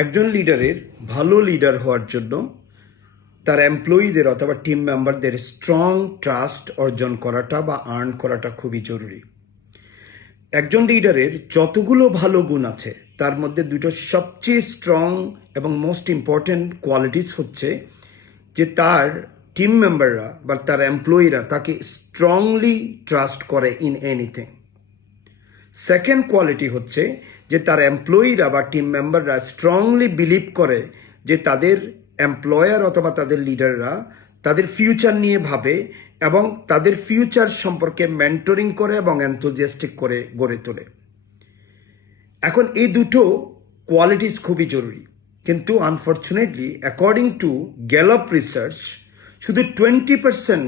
একজন লিডারের ভালো লিডার হওয়ার জন্য তার এমপ্লয়ীদের অথবা টিম মেম্বারদের স্ট্রং ট্রাস্ট অর্জন করাটা বা আর্ন করাটা খুবই জরুরি। একজন লিডারের যতগুলো ভালো গুণ আছে তার মধ্যে দুটো সবচেয়ে স্ট্রং এবং মোস্ট ইম্পর্ট্যান্ট কোয়ালিটিস হচ্ছে যে তার টিম মেম্বাররা বা তার এমপ্লয়িরা তাকে স্ট্রংলি ট্রাস্ট করে ইন এনিথিং। সেকেন্ড কোয়ালিটি হচ্ছে যে তার এমপ্লয়িরা বা টিম মেম্বাররা স্ট্রংলি বিলিভ করে যে তাদের এমপ্লয়ার অথবা তাদের লিডাররা তাদের ফিউচার নিয়ে ভাবে এবং তাদের ফিউচার সম্পর্কে মেন্টরিং করে এবং এনথুজিয়াস্টিক করে গড়ে তোলে। এখন এই দুটো কোয়ালিটিস খুবই জরুরি, কিন্তু unfortunately according to gallop research শুধু 20%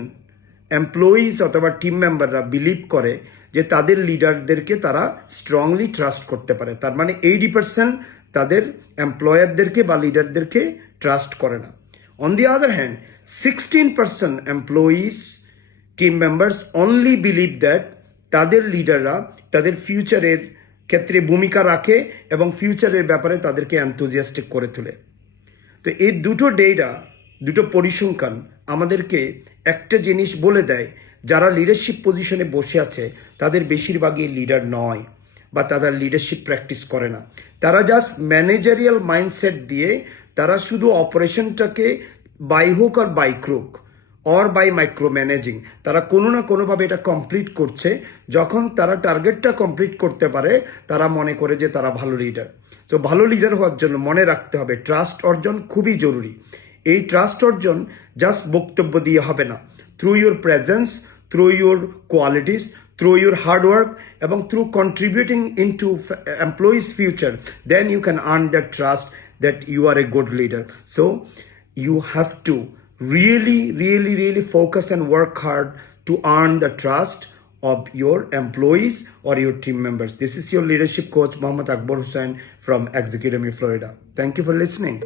এমপ্লয়িজ অথবা টিম মেম্বাররা বিলিভ করে যে তাদের লিডারদেরকে তারা স্ট্রংলি ট্রাস্ট করতে পারে। তার মানে 80% তাদের এমপ্লয়ারদেরকে বা লিডারদেরকে ট্রাস্ট করে না। On the other hand 16% employees team members only believe that তাদের লিডাররা তাদের ফিউচারের ক্ষেত্রে ভূমিকা রাখে এবং ফিউচারের ব্যাপারে তাদেরকে এনথুজিয়াস্টিক করে তোলে। তো এই দুটো ডেটা, দুটো পরিসংখ্যান আমাদেরকে একটা জিনিস বলে দেয়, যারা লিডারশিপ পজিশনে বসে আছে তাদের বেশিরভাগই লিডার নয় বা তারা লিডারশিপ প্র্যাকটিস করে না। তারা জাস্ট ম্যানেজারিয়াল মাইন্ডসেট দিয়ে তারা শুধু অপারেশনটাকে বাই হুক আর by crook or by micro managing তারা কোনো না কোনোভাবে এটা কমপ্লিট করছে। যখন তারা টার্গেটটা কমপ্লিট করতে পারে তারা মনে করে যে তারা ভালো লিডার। তো ভালো লিডার হওয়ার জন্য মনে রাখতে হবে ট্রাস্ট অর্জন খুবই জরুরি। এই ট্রাস্ট অর্জন জাস্ট বক্তব্য দিয়ে হবে না, through your presence, through your qualities, through your hard work এবং through contributing into employees future, then you can earn that trust that you are a good leader. So you have to really focus and work hard to earn the trust of your employees or your team members. This is your leadership coach Mohammad Akbar Hussain from Executive Florida. Thank you for listening.